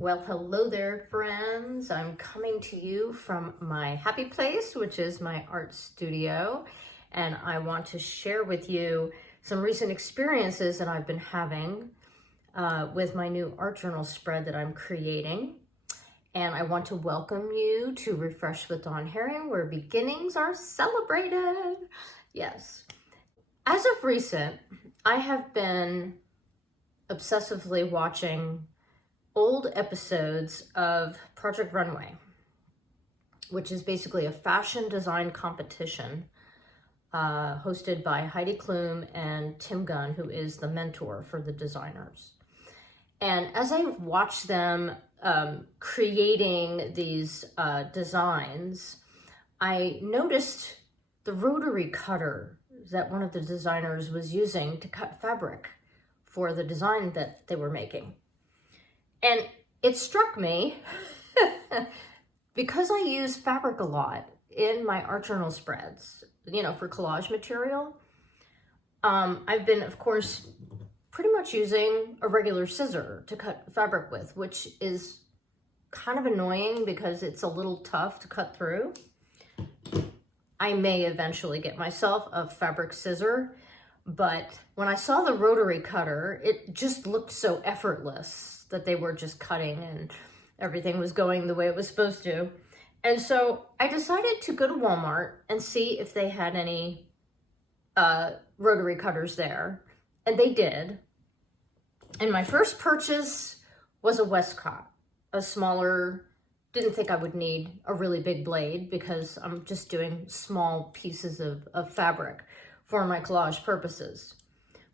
Well, hello there, friends. I'm coming to you from my happy place, which is my art studio, and I want to share with you some recent experiences that I've been having with my new art journal spread that I'm creating. And I want to welcome you to Refresh with Dawn Herring, where beginnings are celebrated. Yes. As of recent, I have been obsessively watching old episodes of Project Runway, which is basically a fashion design competition hosted by Heidi Klum and Tim Gunn, who is the mentor for the designers. And as I watched them creating these designs, I noticed the rotary cutter that one of the designers was using to cut fabric for the design that they were making. And it struck me, because I use fabric a lot in my art journal spreads, for collage material, I've been, of course, pretty much using a regular scissor to cut fabric with, which is kind of annoying because it's a little tough to cut through. I may eventually get myself a fabric scissor, but when I saw the rotary cutter, it just looked so effortless that they were just cutting and everything was going the way it was supposed to. And so I decided to go to Walmart and see if they had any rotary cutters there. And they did. And my first purchase was a Westcott, a smaller, didn't think I would need a really big blade because I'm just doing small pieces of fabric for my collage purposes.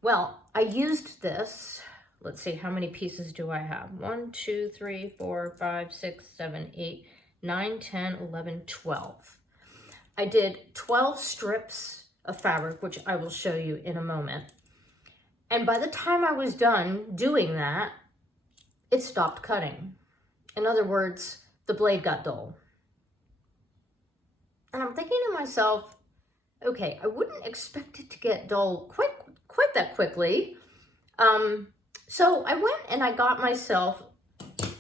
Well, I used this. Let's see, how many pieces do I have? 1, 2, 3, 4, 5, 6, 7, 8, 9, 10, 11, 12. I did 12 strips of fabric, which I will show you in a moment. And by the time I was done doing that, it stopped cutting. In other words, the blade got dull. And I'm thinking to myself, okay, I wouldn't expect it to get dull quite that quickly. So I went and I got myself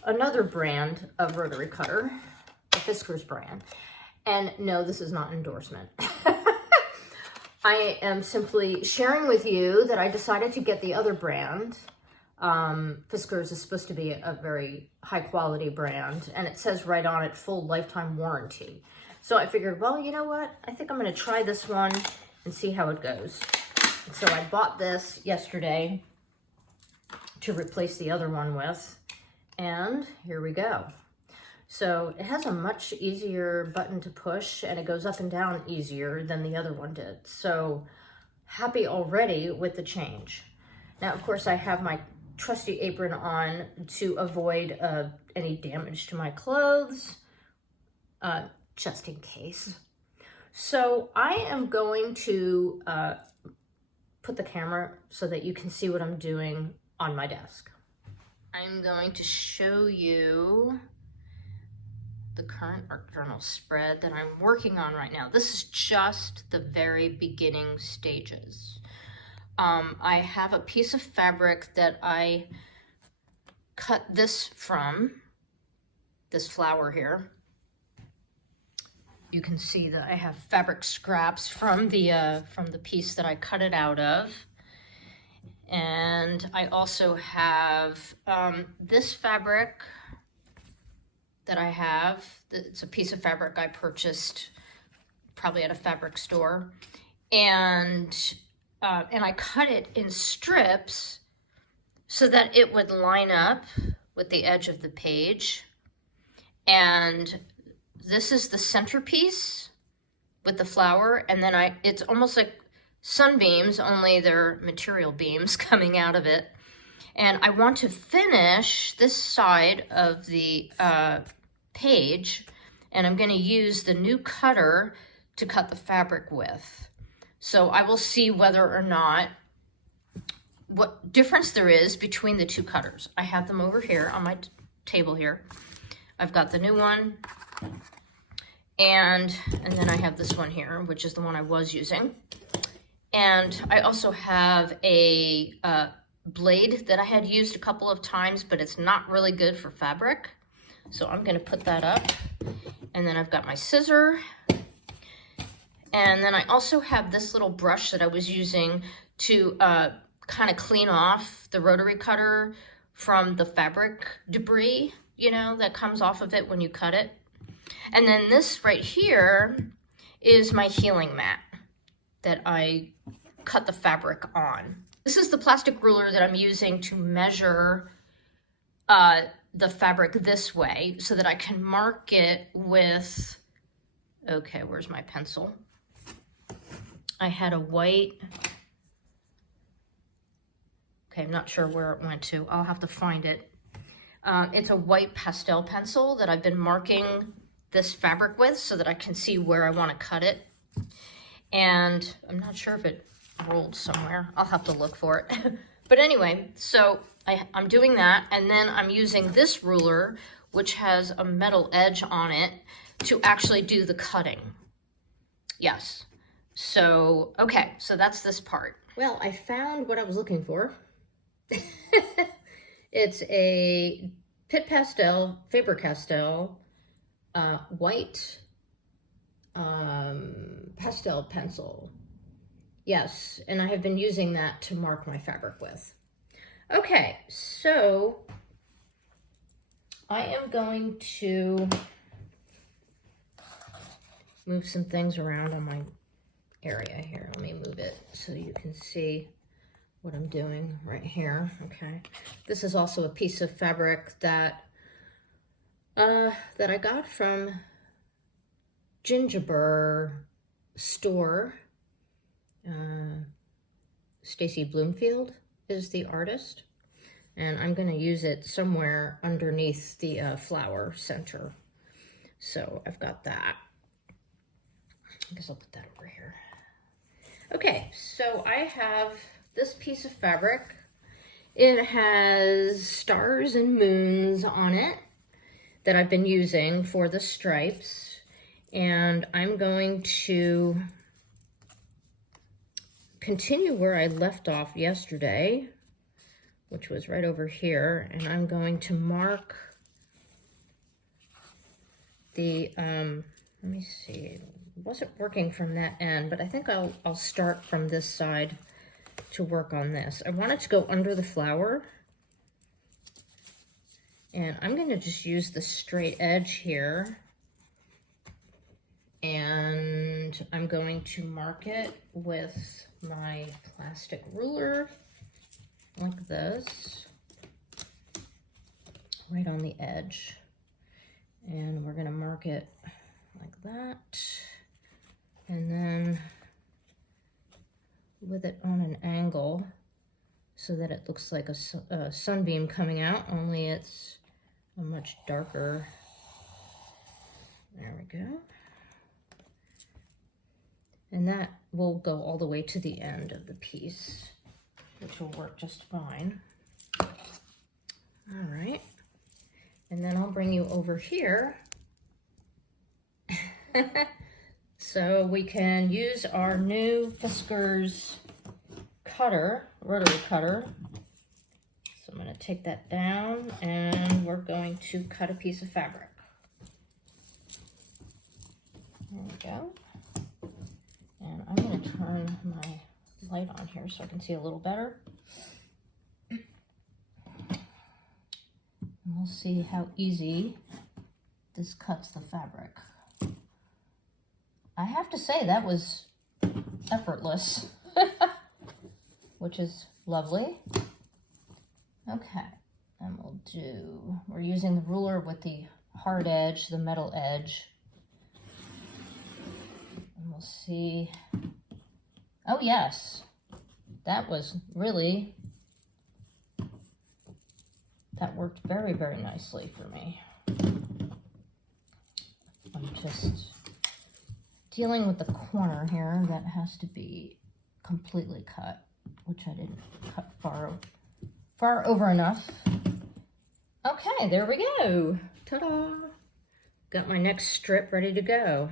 another brand of rotary cutter, the Fiskars brand. And no, this is not an endorsement. I am simply sharing with you that I decided to get the other brand. Fiskars is supposed to be a very high quality brand, and it says right on it, full lifetime warranty. So I figured, well, you know what? I think I'm going to try this one and see how it goes. So I bought this yesterday to replace the other one with, and here we go. So it has a much easier button to push, and it goes up and down easier than the other one did. So happy already with the change. Now, of course, I have my trusty apron on to avoid any damage to my clothes, just in case. So I am going to put the camera so that you can see what I'm doing on my desk. I'm going to show you the current art journal spread that I'm working on right now. This is just the very beginning stages. I have a piece of fabric that I cut this from, this flower here. You can see that I have fabric scraps from the piece that I cut it out of. And I also have this fabric that I have. It's a piece of fabric I purchased probably at a fabric store. And I cut it in strips so that it would line up with the edge of the page. And this is the centerpiece with the flower, and then it's almost like sunbeams, only they're material beams coming out of it. And I want to finish this side of the page, and I'm going to use the new cutter to cut the fabric with. So I will see whether or not, what difference there is between the two cutters. I have them over here on my table here. I've got the new one, and then I have this one here, which is the one I was using. And I also have a blade that I had used a couple of times, but it's not really good for fabric. So I'm gonna put that up. And then I've got my scissor. And then I also have this little brush that I was using to kind of clean off the rotary cutter from the fabric debris, you know, that comes off of it when you cut it. And then this right here is my healing mat that I cut the fabric on. This is the plastic ruler that I'm using to measure the fabric this way so that I can mark it with, okay, where's my pencil? I had a white, okay, I'm not sure where it went to. I'll have to find it. It's a white pastel pencil that I've been marking this fabric with so that I can see where I want to cut it. And I'm not sure if it rolled somewhere. I'll have to look for it. But anyway, so I'm doing that, and then I'm using this ruler, which has a metal edge on it, to actually do the cutting. Yes. So, okay, so that's this part. Well, I found what I was looking for. It's a Faber-Castell white pastel pencil. Yes, and I have been using that to mark my fabric with. Okay, so I am going to move some things around on my area here. Let me move it so you can see what I'm doing right here. Okay, this is also a piece of fabric that I got from Gingerbread store. Stacy Bloomfield is the artist, and I'm going to use it somewhere underneath the flower center. So I've got that. I guess I'll put that over here. Okay, so I have this piece of fabric. It has stars and moons on it that I've been using for the stripes, and I'm going to continue where I left off yesterday, which was right over here, and I'm going to mark the, let me see, it wasn't working from that end, but I think I'll start from this side to work on this. I want it to go under the flower, and I'm going to just use the straight edge here, and I'm going to mark it with my plastic ruler like this, right on the edge. And we're going to mark it like that, and then with it on an angle so that it looks like a sunbeam coming out, only it's a much darker. There we go. And that will go all the way to the end of the piece, which will work just fine. All right. And then I'll bring you over here so we can use our new Fiskars cutter, rotary cutter. So I'm going to take that down, and we're going to cut a piece of fabric. There we go. And I'm going to turn my light on here so I can see a little better. And we'll see how easy this cuts the fabric. I have to say that was effortless, which is lovely. Okay, and we're using the ruler with the hard edge, the metal edge. And we'll see. Oh yes, that worked very, very nicely for me. I'm just dealing with the corner here that has to be completely cut, which I didn't cut far over enough. Okay, there we go. Ta-da! Got my next strip ready to go.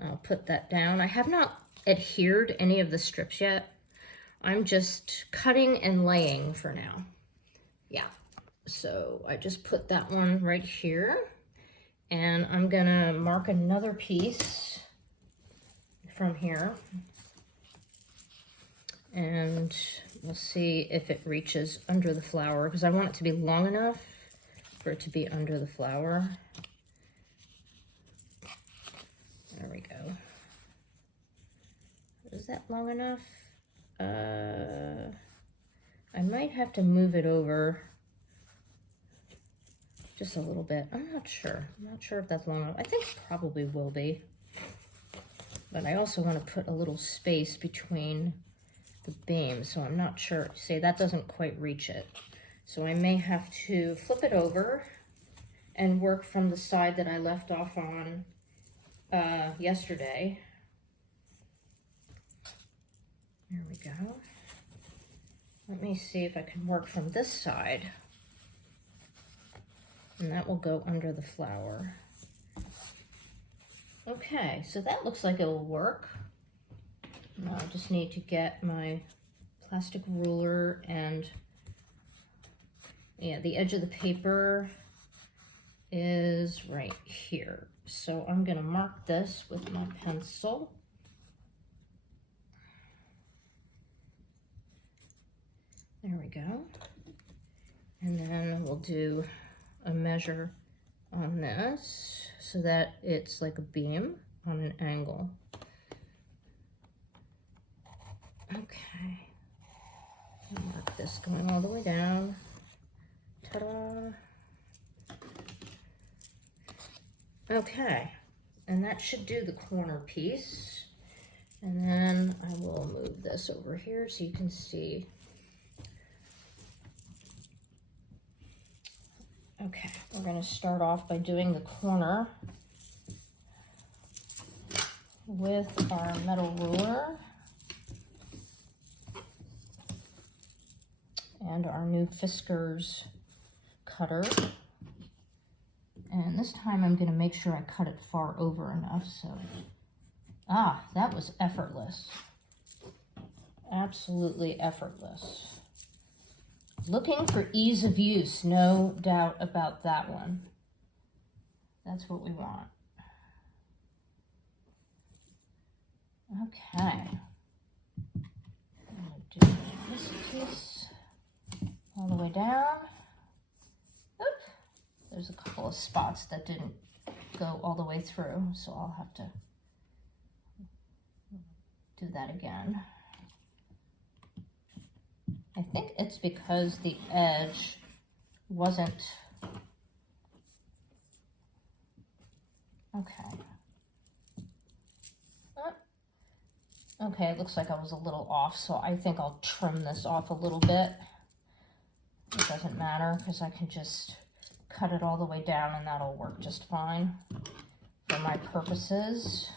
I'll put that down. I have not adhered any of the strips yet. I'm just cutting and laying for now. Yeah, so I just put that one right here, and I'm gonna mark another piece from here, and we'll see if it reaches under the flower, because I want it to be long enough for it to be under the flower. There we go. Is that long enough? I might have to move it over just a little bit. I'm not sure. I'm not sure if that's long enough. I think it probably will be. But I also want to put a little space between the beams, so I'm not sure. See, that doesn't quite reach it. So I may have to flip it over and work from the side that I left off on yesterday. There we go. Let me see if I can work from this side. And that will go under the flower. Okay, so that looks like it'll work. Now I just need to get my plastic ruler, and yeah, the edge of the paper is right here. So I'm gonna mark this with my pencil. There we go. And then we'll do a measure on this so that it's like a beam on an angle. Okay. I'll mark this going all the way down. Ta-da! Okay, and that should do the corner piece. And then I will move this over here so you can see. Okay, we're going to start off by doing the corner with our metal ruler and our new Fiskars cutter. And this time I'm going to make sure I cut it far over enough. So, that was effortless. Absolutely effortless. Looking for ease of use, no doubt about that one. That's what we want. Okay. I'm going to do this piece all the way down. Oop. There's a couple of spots that didn't go all the way through, so I'll have to do that again. I think it's because the edge wasn't, okay. Okay, it looks like I was a little off, so I think I'll trim this off a little bit. It doesn't matter because I can just cut it all the way down and that'll work just fine for my purposes.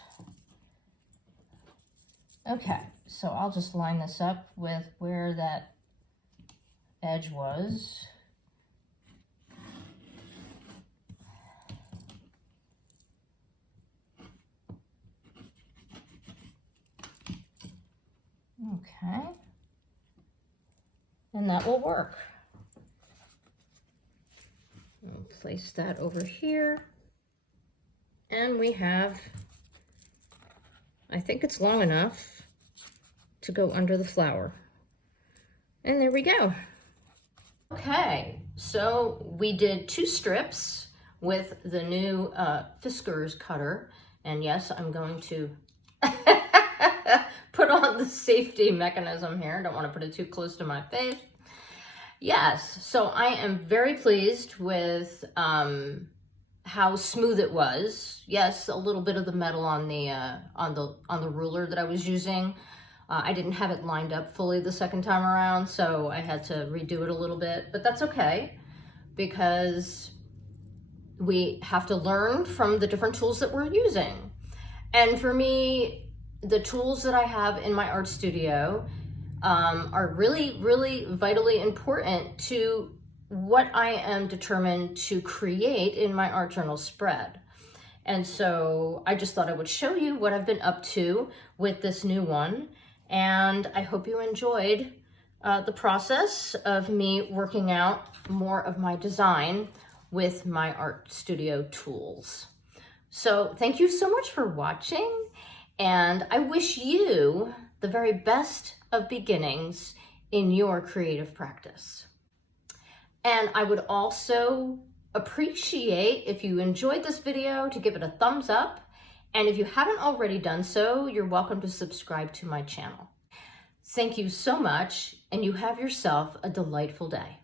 Okay, so I'll just line this up with where that edge was. Okay, and that will work. I'll place that over here, and we have, I think it's long enough to go under the flower. And there we go. Okay, so we did 2 strips with the new Fiskars cutter, and yes, I'm going to put on the safety mechanism here. Don't want to put it too close to my face. Yes, so I am very pleased with how smooth it was. Yes, a little bit of the metal on the ruler that I was using. I didn't have it lined up fully the second time around, so I had to redo it a little bit, but that's okay because we have to learn from the different tools that we're using. And for me, the tools that I have in my art studio are really, really vitally important to what I am determined to create in my art journal spread. And so I just thought I would show you what I've been up to with this new one. And I hope you enjoyed the process of me working out more of my design with my art studio tools. So thank you so much for watching, and I wish you the very best of beginnings in your creative practice. And I would also appreciate if you enjoyed this video to give it a thumbs up. And if you haven't already done so, you're welcome to subscribe to my channel. Thank you so much, and you have yourself a delightful day.